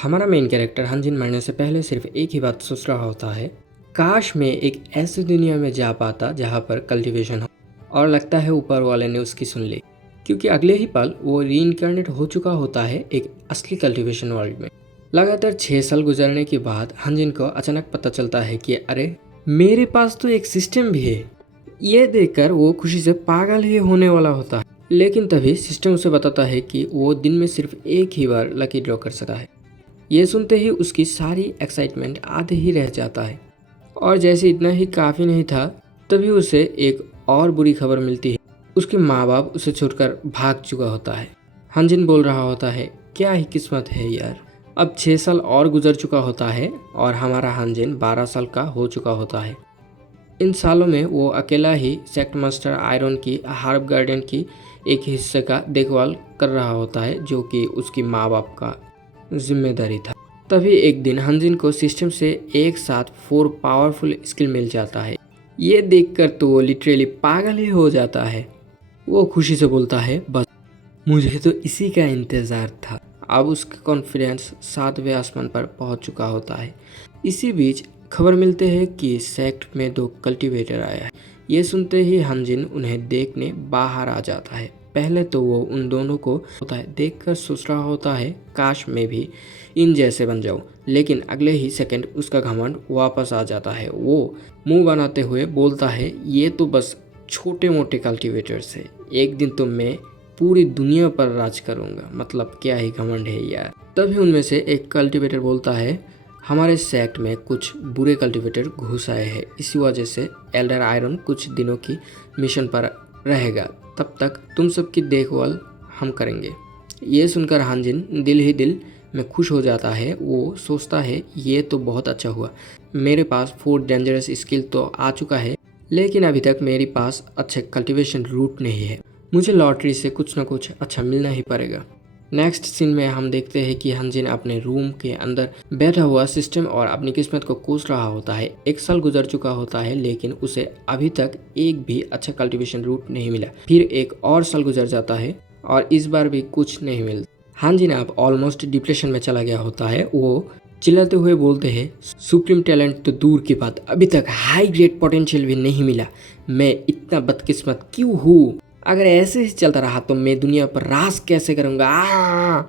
हमारा main character हंजिन मरने से पहले सिर्फ एक ही बात सोच रहा होता है, काश मैं एक ऐसी दुनिया में जा पाता जहाँ पर कल्टीवेशन हो। और लगता है ऊपर वाले ने उसकी सुन ली, क्योंकि अगले ही पल वो रीइंकार्नेट हो चुका होता है एक असली कल्टीवेशन वर्ल्ड में। लगातार 6 साल गुजरने के बाद हंजिन को अचानक पता चलता है कि अरे, मेरे पास तो एक सिस्टम भी है। ये देखकर वो खुशी से पागल ही होने वाला होता है, लेकिन तभी सिस्टम उसे बताता है कि वो दिन में सिर्फ एक ही बार लकी ड्रॉ कर सकता है। ये सुनते ही उसकी सारी एक्साइटमेंट आधे ही रह जाता है। और जैसे इतना ही काफ़ी नहीं था, तभी उसे एक और बुरी खबर मिलती है। उसके माँ बाप उसे छोड़कर भाग चुका होता है। हंजिन बोल रहा होता है, क्या ही किस्मत है यार। अब 6 साल और गुजर चुका होता है और हमारा हंजिन 12 साल का हो चुका होता है। इन सालों में वो अकेला ही सेक्ट मास्टर आयरन की हार्ब गार्डन की एक हिस्से का देखभाल कर रहा होता है, जो कि उसकी माँ बाप का जिम्मेदारी था। तभी एक दिन हंजिन को सिस्टम से एक साथ 4 पावरफुल स्किल मिल जाता है। ये देखकर तो वो लिटरली पागल ही हो जाता है। वो खुशी से बोलता है, बस मुझे तो इसी का इंतज़ार था। अब उसका कॉन्फिडेंस 7वें आसमान पर पहुंच चुका होता है। इसी बीच खबर मिलते हैं कि सेक्ट में 2 कल्टीवेटर आया है। ये सुनते ही हंजिन उन्हें देखने बाहर आ जाता है। पहले तो वो उन दोनों को होता है देखकर सोच रहा होता है, काश मैं भी इन जैसे बन जाऊं। लेकिन अगले ही सेकंड उसका घमंड वापस आ जाता है। वो मुंह बनाते हुए बोलता है, ये तो बस छोटे मोटे कल्टीवेटर्स है, एक दिन तो मैं पूरी दुनिया पर राज करूंगा। मतलब क्या ही घमंड है यार। तभी उनमें से एक कल्टीवेटर बोलता है, हमारे सेक्ट में कुछ बुरे कल्टीवेटर घुस आए हैं, इसी वजह से एल्डर आयरन कुछ दिनों की मिशन पर रहेगा। तब तक तुम सबकी देखभाल हम करेंगे। ये सुनकर हांजिन दिल ही दिल में खुश हो जाता है। वो सोचता है, ये तो बहुत अच्छा हुआ, मेरे पास 4 डेंजरस स्किल तो आ चुका है, लेकिन अभी तक मेरे पास अच्छे कल्टीवेशन रूट नहीं है। मुझे लॉटरी से कुछ ना कुछ अच्छा मिलना ही पड़ेगा। नेक्स्ट सीन में हम देखते हैं कि हंजिन अपने रूम के अंदर बैठा हुआ सिस्टम और अपनी किस्मत को कोस रहा होता है। 1 साल गुजर चुका होता है, लेकिन उसे अभी तक एक भी अच्छा कल्टीवेशन रूट नहीं मिला। फिर 1 और साल गुजर जाता है और इस बार भी कुछ नहीं मिलता। हंजिन अब ऑलमोस्ट डिप्रेशन में चला गया होता है। वो चिल्लाते हुए बोलते हैं, सुप्रीम टैलेंट तो दूर की बात, अभी तक हाई ग्रेड पोटेंशियल भी नहीं मिला। मैं इतना बदकिस्मत क्यों हूँ? अगर ऐसे ही चलता रहा तो मैं दुनिया पर राज कैसे करूंगा?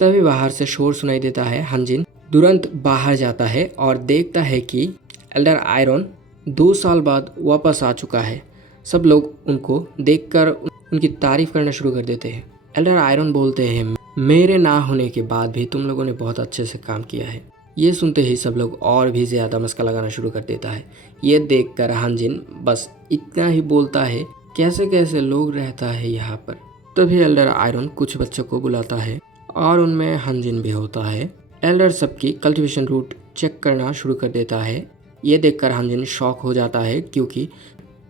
तभी बाहर से शोर सुनाई देता है। हंजिन तुरंत बाहर जाता है और देखता है कि एल्डर आयरन 2 साल बाद वापस आ चुका है। सब लोग उनको देखकर उनकी तारीफ करना शुरू कर देते हैं। एल्डर आयरन बोलते हैं, मेरे ना होने के बाद भी तुम लोगों ने बहुत अच्छे से काम किया है। ये सुनते ही सब लोग और भी ज़्यादा मस्का लगाना शुरू कर देता है। ये देखकर हंजिन बस इतना ही बोलता है, कैसे कैसे लोग रहता है यहाँ पर। तभी एल्डर आयरन कुछ बच्चों को बुलाता है और उनमें हंजिन भी होता है। एल्डर सबकी कल्टीवेशन रूट चेक करना शुरू कर देता है। ये देखकर हंजिन शॉक हो जाता है, क्योंकि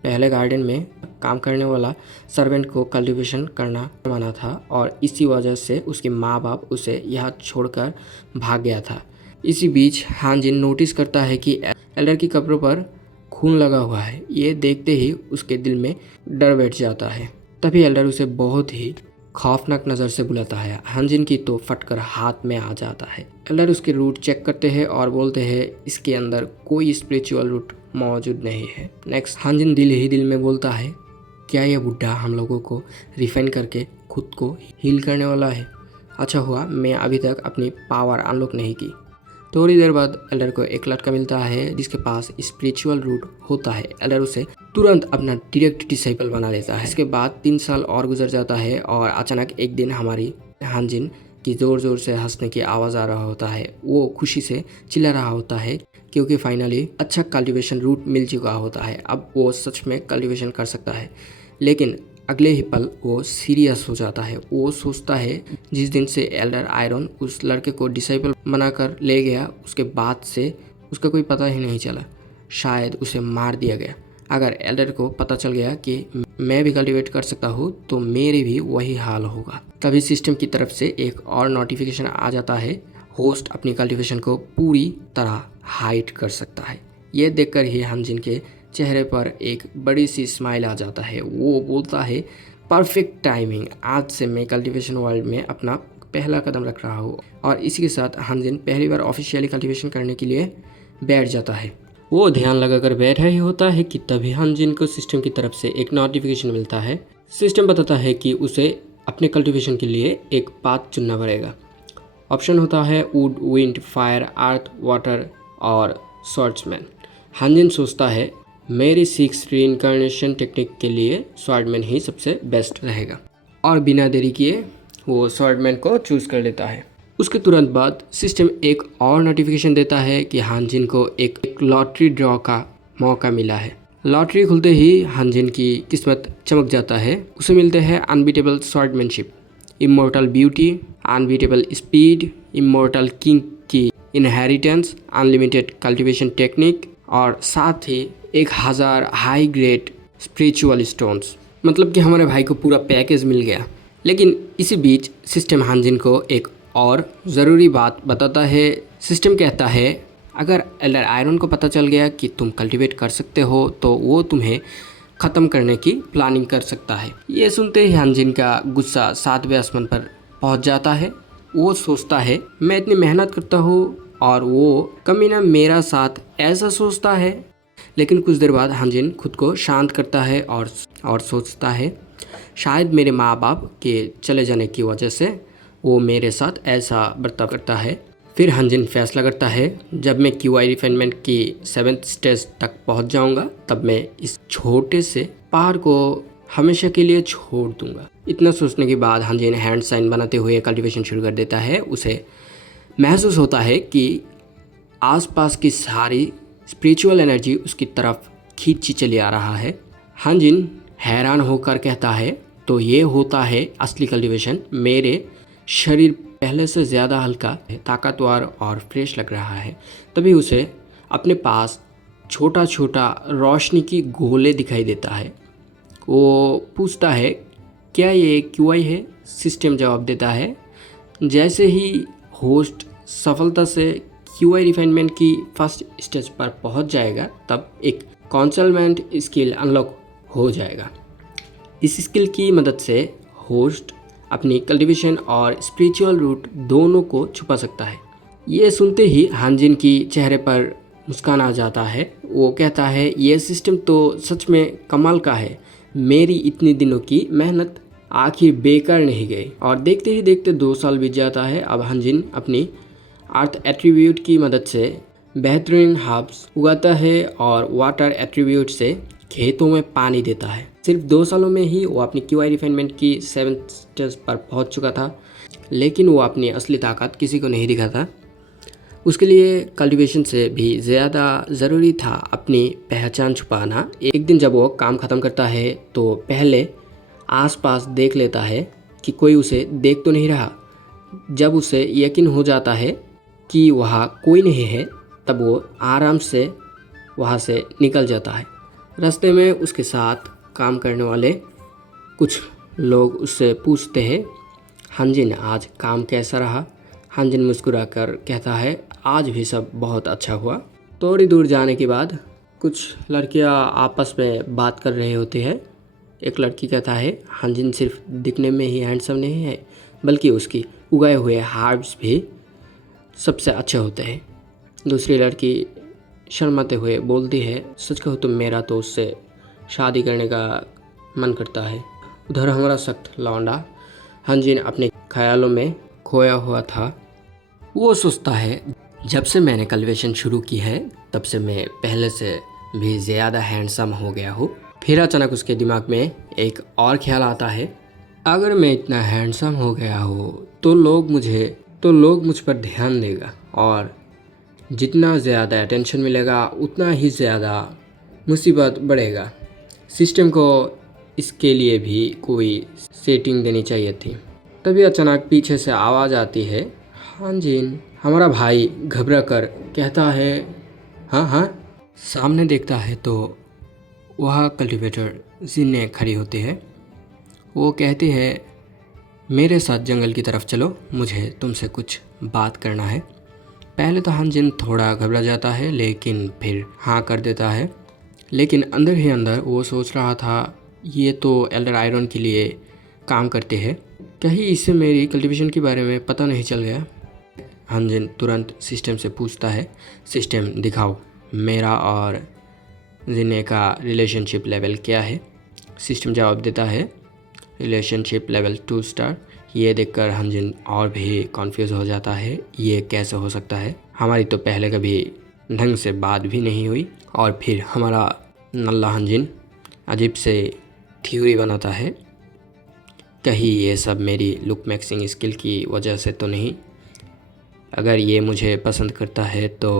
पहले गार्डन में काम करने वाला सर्वेंट को कल्टीवेशन करना मना था और इसी वजह से उसके माँ बाप उसे यहाँ छोड़कर भाग गया था। इसी बीच हांजिन नोटिस करता है कि एल्डर की कब्रों पर खून लगा हुआ है। ये देखते ही उसके दिल में डर बैठ जाता है। तभी एल्डर उसे बहुत ही खौफनाक नज़र से बुलाता है। हंजिन की तो फटकर हाथ में आ जाता है। एल्डर उसके रूट चेक करते हैं और बोलते हैं, इसके अंदर कोई स्पिरिचुअल रूट मौजूद नहीं है। नेक्स्ट हंजिन दिल ही दिल में बोलता है, क्या यह बुढ़ा हम लोगों को रिफाइन करके खुद को हील करने वाला है? अच्छा हुआ मैं अभी तक अपनी पावर अनलॉक नहीं की। थोड़ी देर बाद एल्डर को एक लड़का मिलता है जिसके पास स्पिरिचुअल रूट होता है। एल्डर उसे तुरंत अपना डायरेक्ट डिसाइपल बना लेता है। इसके बाद 3 साल और गुजर जाता है और अचानक एक दिन हमारी हांजिन की ज़ोर ज़ोर से हंसने की आवाज़ आ रहा होता है। वो खुशी से चिल्ला रहा होता है, क्योंकि फाइनली अच्छा कल्टीवेशन रूट मिल चुका होता है। अब वो सच में कल्टीवेशन कर सकता है। लेकिन अगले ही पल वो सीरियस हो जाता है। वो सोचता है, जिस दिन से एल्डर आयरन उस लड़के को डिसाइपल बनाकर ले गया, उसके बाद से उसका कोई पता ही नहीं चला। शायद उसे मार दिया गया। अगर एल्डर को पता चल गया कि मैं भी कल्टीवेट कर सकता हूँ, तो मेरे भी वही हाल होगा। तभी सिस्टम की तरफ से एक और नोटिफिकेशन आ जाता है, होस्ट अपनी कल्टीवेशन को पूरी तरह हाइड कर सकता है। ये देखकर ही हंजिन के चेहरे पर एक बड़ी सी स्माइल आ जाता है। वो बोलता है, परफेक्ट टाइमिंग, आज से मैं कल्टीवेशन वर्ल्ड में अपना पहला कदम रख रहा हो। और इसी के साथ हानजिन पहली बार ऑफिशियली कल्टीवेशन करने के लिए बैठ जाता है। वो ध्यान लगाकर बैठा ही होता है कि तभी हानजिन को सिस्टम की तरफ से एक नोटिफिकेशन मिलता है। सिस्टम बताता है कि उसे अपने कल्टीवेशन के लिए एक पाथ चुनना पड़ेगा। ऑप्शन होता है would, wind, fire, earth, water और स्वॉर्ड्समैन। हानजिन सोचता है मेरी 6 रीइंकार्नेशन टेक्निक के लिए स्वॉर्डमैन ही सबसे बेस्ट रहेगा और बिना देरी किए वो स्वॉर्डमैन को चूज़ कर लेता है। उसके तुरंत बाद सिस्टम एक और नोटिफिकेशन देता है कि हानजिन को एक लॉटरी ड्रॉ का मौका मिला है। लॉटरी खुलते ही हानजिन की किस्मत चमक जाता है। उसे मिलते हैं unbeatable swordsmanship, immortal beauty, unbeatable speed, immortal king की इनहेरिटेंस, अनलिमिटेड कल्टीवेशन टेक्निक और साथ ही 1000 हाई ग्रेड स्पिरिचुअल स्टोन्स। मतलब कि हमारे भाई को पूरा पैकेज मिल गया। लेकिन इसी बीच सिस्टम हानजिन को एक और ज़रूरी बात बताता है। सिस्टम कहता है अगर एल्डर आयरन को पता चल गया कि तुम कल्टीवेट कर सकते हो तो वो तुम्हें ख़त्म करने की प्लानिंग कर सकता है। ये सुनते ही हानजिन का गुस्सा 7वें आसमान पर पहुंच जाता है। वो सोचता है मैं इतनी मेहनत करता हूँ और वो कमीना मेरा साथ ऐसा सोचता है। लेकिन कुछ देर बाद हानजिन खुद को शांत करता है और सोचता है शायद मेरे माँ बाप के चले जाने की वजह से वो मेरे साथ ऐसा बर्ताव करता है। फिर हानजिन फैसला करता है जब मैं QI रिफाइनमेंट की 7th स्टेज तक पहुंच जाऊंगा तब मैं इस छोटे से पहाड़ को हमेशा के लिए छोड़ दूंगा। इतना सोचने के बाद हानजिन हैंड साइन बनाते हुए कल्टीवेशन शुरू कर देता है। उसे महसूस होता है कि आसपास की सारी स्पिरिचुअल एनर्जी उसकी तरफ खींची चली आ रहा है। हानजिन हैरान होकर कहता है तो ये होता है असली कल्टीवेशन। मेरे शरीर पहले से ज़्यादा हल्का, ताकतवर और फ्रेश लग रहा है। तभी उसे अपने पास छोटा छोटा रोशनी की गोले दिखाई देता है। वो पूछता है क्या ये QI है? सिस्टम जवाब देता है जैसे ही होस्ट सफलता से QI रिफाइनमेंट की फर्स्ट स्टेज पर पहुंच जाएगा तब एक कॉन्सलमेंट स्किल अनलॉक हो जाएगा। इस स्किल की मदद से होस्ट अपनी कल्टीवेशन और स्पिरिचुअल रूट दोनों को छुपा सकता है। ये सुनते ही हानजिन की चेहरे पर मुस्कान आ जाता है। वो कहता है ये सिस्टम तो सच में कमाल का है। मेरी इतनी दिनों की मेहनत आखिर बेकार नहीं गई। और देखते ही देखते 2 साल बीत जाता है। अब हानजिन अपनी अर्थ एट्रीब्यूट की मदद से बेहतरीन हर्ब्स उगाता है और वाटर एट्रीब्यूट से खेतों में पानी देता है। सिर्फ 2 सालों में ही वो अपनी QI रिफाइनमेंट की 7th स्टेज पर पहुंच चुका था। लेकिन वो अपनी असली ताकत किसी को नहीं दिखाता। उसके लिए कल्टीवेशन से भी ज़्यादा ज़रूरी था अपनी पहचान छुपाना। एक दिन जब वो काम ख़त्म करता है तो पहले आसपास देख लेता है कि कोई उसे देख तो नहीं रहा। जब उसे यकीन हो जाता है कि वहाँ कोई नहीं है तब वो आराम से वहाँ से निकल जाता है। रास्ते में उसके साथ काम करने वाले कुछ लोग उससे पूछते हैं हानजिन आज काम कैसा रहा? हानजिन मुस्कुराकर कहता है आज भी सब बहुत अच्छा हुआ। थोड़ी दूर जाने के बाद कुछ लड़कियां आपस में बात कर रही होती है। एक लड़की कहता है हानजिन सिर्फ दिखने में ही हैंडसम नहीं है बल्कि उसकी उगाए हुए हर्ब्स भी सबसे अच्छे होते हैं। दूसरी लड़की शर्माते हुए बोलती है सच कहूँ तो मेरा तो उससे शादी करने का मन करता है। उधर हमारा सख्त लौंडा हानजिन अपने ख्यालों में खोया हुआ था। वो सोचता है जब से मैंने कल्टीवेशन शुरू की है तब से मैं पहले से भी ज़्यादा हैंडसम हो गया हूँ। फिर अचानक उसके दिमाग में एक और ख्याल आता है अगर मैं इतना हैंडसम हो गया हूँ तो लोग मुझ पर ध्यान देगा और जितना ज़्यादा अटेंशन मिलेगा उतना ही ज़्यादा मुसीबत बढ़ेगा। सिस्टम को इसके लिए भी कोई सेटिंग देनी चाहिए थी। तभी अचानक पीछे से आवाज़ आती है हानजिन। हमारा भाई घबरा कर कहता है हाँ। सामने देखता है तो वह कल्टीवेटर जिन्ने खड़ी होती है। वो कहती है मेरे साथ जंगल की तरफ चलो, मुझे तुमसे कुछ बात करना है। पहले तो हानजिन थोड़ा घबरा जाता है लेकिन फिर हाँ कर देता है। लेकिन अंदर ही अंदर वो सोच रहा था ये तो एल्डर आयरन के लिए काम करते हैं कहीं इससे मेरी कल्टीवेशन के बारे में पता नहीं चल गया। हानजिन तुरंत सिस्टम से पूछता है, सिस्टम दिखाओ मेरा और जिने का रिलेशनशिप लेवल क्या है। सिस्टम जवाब देता है, रिलेशनशिप लेवल 2 स्टार। ये देखकर हानजिन और भी कॉन्फ्यूज़ हो जाता है, ये कैसे हो सकता है, हमारी तो पहले कभी ढंग से बात भी नहीं हुई। और फिर हमारा नल्ला हानजिन अजीब से थ्योरी बनाता है, कहीं ये सब मेरी लुक मैक्सिंग स्किल की वजह से तो नहीं। अगर ये मुझे पसंद करता है तो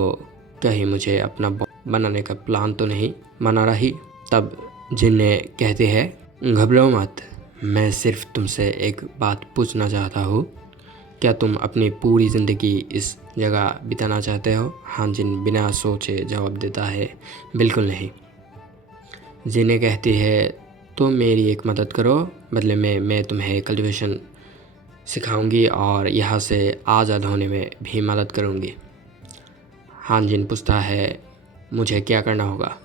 कहीं मुझे अपना बनाने का प्लान तो नहीं बना रही। तब जिन्ने कहते हैं, घबराओ मत, मैं सिर्फ तुमसे एक बात पूछना चाहता हूँ, क्या तुम अपनी पूरी ज़िंदगी इस जगह बिताना चाहते हो? हानजिन बिना सोचे जवाब देता है, बिल्कुल नहीं। जिन्ने कहती है, तो मेरी एक मदद करो, बदले में मैं तुम्हें कल्टीवेशन सिखाऊंगी और यहाँ से आज़ाद होने में भी मदद करूंगी। हानजिन पूछता है, मुझे क्या करना होगा?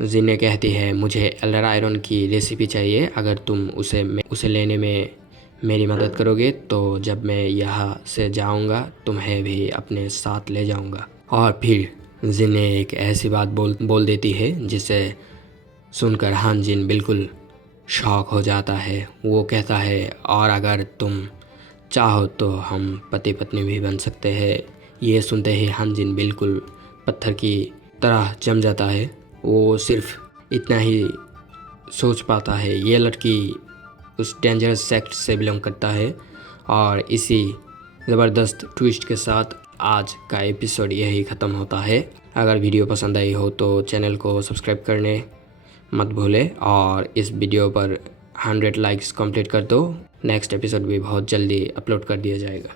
जिन्ने कहती है, मुझे एल्डर आयरन की रेसिपी चाहिए, अगर तुम उसे लेने में मेरी मदद करोगे तो जब मैं यहाँ से जाऊँगा तुम्हें भी अपने साथ ले जाऊँगा। और फिर जिन्ने एक ऐसी बात बोल देती है जिसे सुनकर हानजिन बिल्कुल शॉक हो जाता है। वो कहता है, और अगर तुम चाहो तो हम पति पत्नी भी बन सकते हैं। ये सुनते ही हानजिन बिल्कुल पत्थर की तरह जम जाता है। वो सिर्फ इतना ही सोच पाता है, ये लड़की उस डेंजरस सेक्ट से बिलोंग करता है। और इसी ज़बरदस्त ट्विस्ट के साथ आज का एपिसोड यही ख़त्म होता है। अगर वीडियो पसंद आई हो तो चैनल को सब्सक्राइब करने मत भूलें और इस वीडियो पर 100 लाइक्स कंप्लीट कर दो। नेक्स्ट एपिसोड भी बहुत जल्दी अपलोड कर दिया जाएगा।